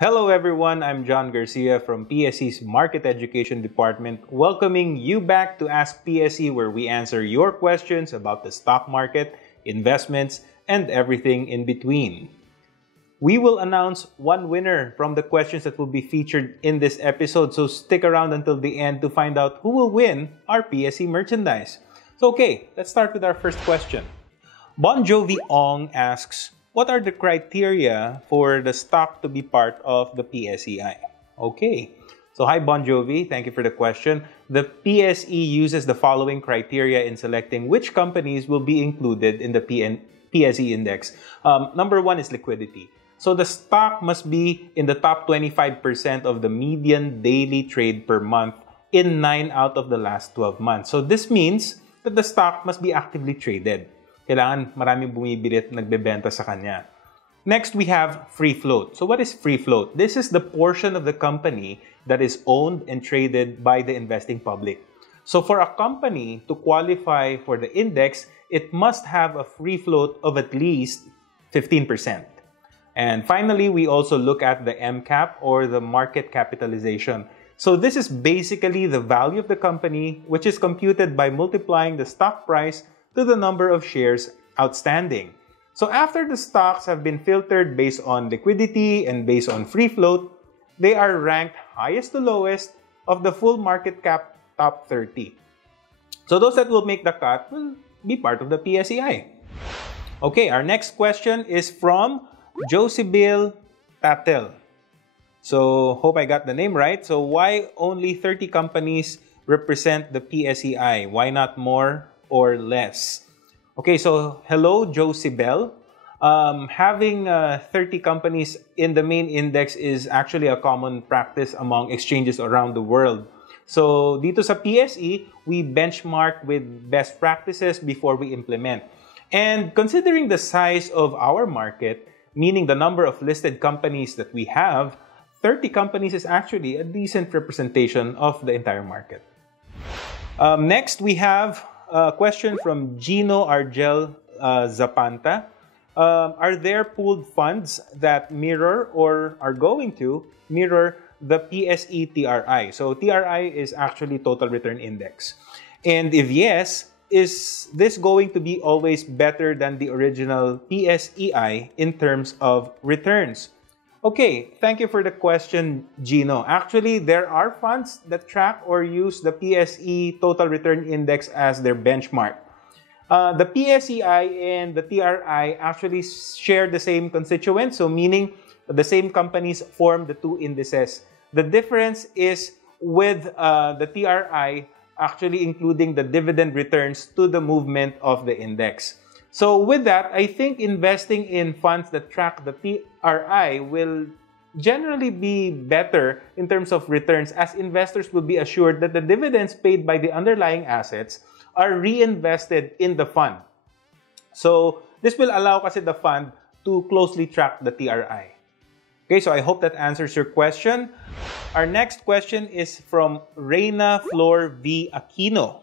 Hello everyone, I'm John Garcia from PSE's Market Education Department, welcoming you back to Ask PSE, where we answer your questions about the stock market, investments, and everything in between. We will announce one winner from the questions that will be featured in this episode, so stick around until the end to find out who will win our PSE merchandise. So okay, let's start with our first question. Bon Jovi Ong asks, what are the criteria for the stock to be part of the PSEi? Okay, so hi Bon Jovi, thank you for the question. The PSE uses the following criteria in selecting which companies will be included in the PSE index. Number one is liquidity. So the stock must be in the top 25% of the median daily trade per month in 9 out of the last 12 months. So this means that the stock must be actively traded. Kailangan maraming bumibili at nagbebenta sa kanya. Next, we have free float. So what is free float? This is the portion of the company that is owned and traded by the investing public. So for a company to qualify for the index, it must have a free float of at least 15%. And finally, we also look at the MCAP, or the market capitalization. So this is basically the value of the company, which is computed by multiplying the stock price to the number of shares outstanding. So after the stocks have been filtered based on liquidity and based on free float, they are ranked highest to lowest of the full market cap top 30. So those that will make the cut will be part of the PSEi. Okay, our next question is from Josibil Patel. So hope I got the name right. So why only 30 companies represent the PSEi? Why not more or less? Okay, so hello Josibel. Having 30 companies in the main index is actually a common practice among exchanges around the world. So dito sa PSE, we benchmark with best practices before we implement. And considering the size of our market, meaning the number of listed companies that we have, 30 companies is actually a decent representation of the entire market. Next, we have a question from Gino Argel Zapanta. Are there pooled funds that mirror or are going to mirror the PSE TRI? So TRI is actually Total Return Index. And if yes, is this going to be always better than the original PSEi in terms of returns? Okay, thank you for the question, Gino. Actually, there are funds that track or use the PSE Total Return Index as their benchmark. The PSEi and the TRI actually share the same constituents, so meaning the same companies form the two indices. The difference is with the TRI actually including the dividend returns to the movement of the index. So with that, I think investing in funds that track the TRI will generally be better in terms of returns, as investors will be assured that the dividends paid by the underlying assets are reinvested in the fund. So this will allow kasi the fund to closely track the TRI. Okay, so I hope that answers your question. Our next question is from Reina Flor V. Aquino.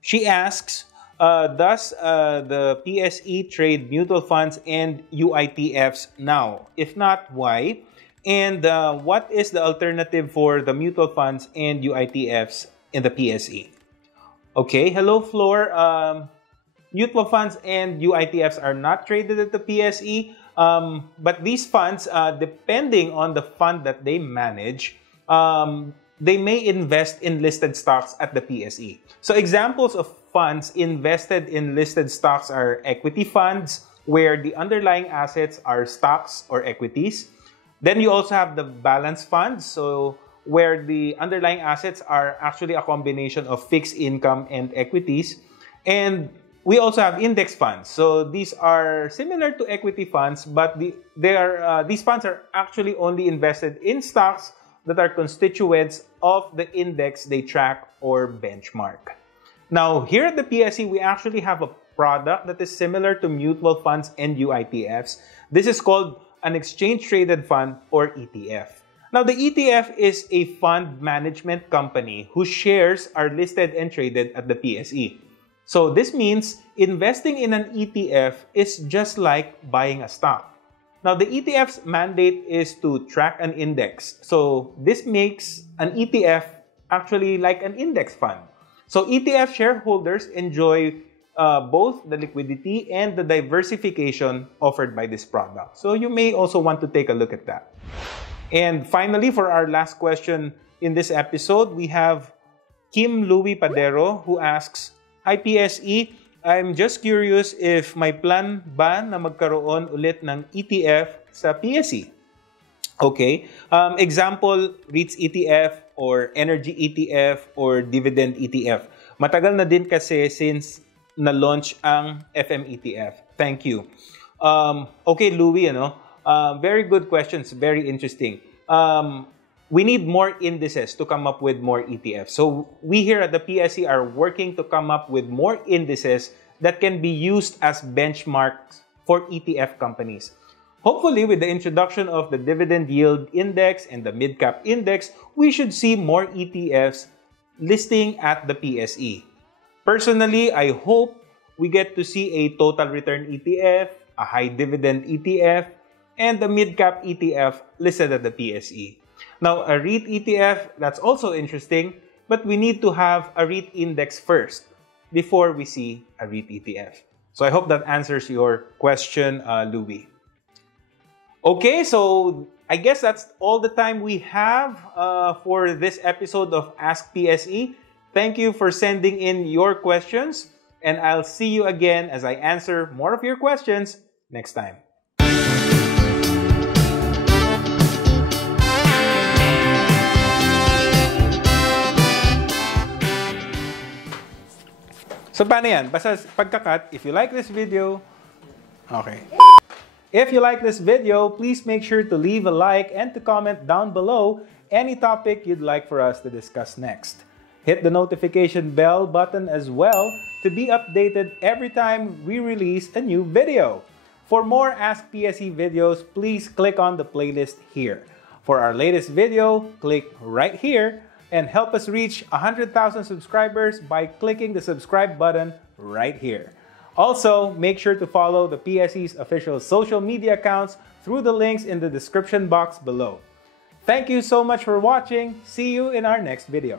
She asks, does the PSE trade mutual funds and UITFs now? If not, why? And what is the alternative for the mutual funds and UITFs in the PSE? Okay, hello Flor. Mutual funds and UITFs are not traded at the PSE, but these funds, depending on the fund that they manage, they may invest in listed stocks at the PSE. So examples of funds invested in listed stocks are equity funds, where the underlying assets are stocks or equities. Then you also have the balance funds, so where the underlying assets are actually a combination of fixed income and equities. And we also have index funds. So these are similar to equity funds, but these funds are actually only invested in stocks that are constituents of the index they track or benchmark. Now, here at the PSE, we actually have a product that is similar to mutual funds and UITFs. This is called an exchange-traded fund, or ETF. Now, the ETF is a fund management company whose shares are listed and traded at the PSE. So this means investing in an ETF is just like buying a stock. Now, the ETF's mandate is to track an index. So this makes an ETF actually like an index fund. So ETF shareholders enjoy both the liquidity and the diversification offered by this product. So you may also want to take a look at that. And finally, for our last question in this episode, we have Kim Louie Padero who asks, Hi PSE, I'm just curious if may plan ba na magkaroon ulit ng ETF sa PSE? Okay. Example, REITs ETF or Energy ETF or Dividend ETF. Matagal na din kasi since na-launch ang FM ETF. Thank you. Okay, Louie, very good questions. Very interesting. We need more indices to come up with more ETFs. So we here at the PSE are working to come up with more indices that can be used as benchmarks for ETF companies. Hopefully, with the introduction of the Dividend Yield Index and the Mid-Cap Index, we should see more ETFs listing at the PSE. Personally, I hope we get to see a Total Return ETF, a High Dividend ETF, and the Mid-Cap ETF listed at the PSE. Now, a REIT ETF, that's also interesting, but we need to have a REIT index first before we see a REIT ETF. So I hope that answers your question, Louie. Okay, so I guess that's all the time we have for this episode of Ask PSE. Thank you for sending in your questions, and I'll see you again as I answer more of your questions next time. So, paano yan? Basta pagkakat, if you like this video, okay. If you like this video, please make sure to leave a like and to comment down below any topic you'd like for us to discuss next. Hit the notification bell button as well to be updated every time we release a new video. For more Ask PSE videos, please click on the playlist here. For our latest video, click right here and help us reach 100,000 subscribers by clicking the subscribe button right here. Also, make sure to follow the PSE's official social media accounts through the links in the description box below. Thank you so much for watching. See you in our next video.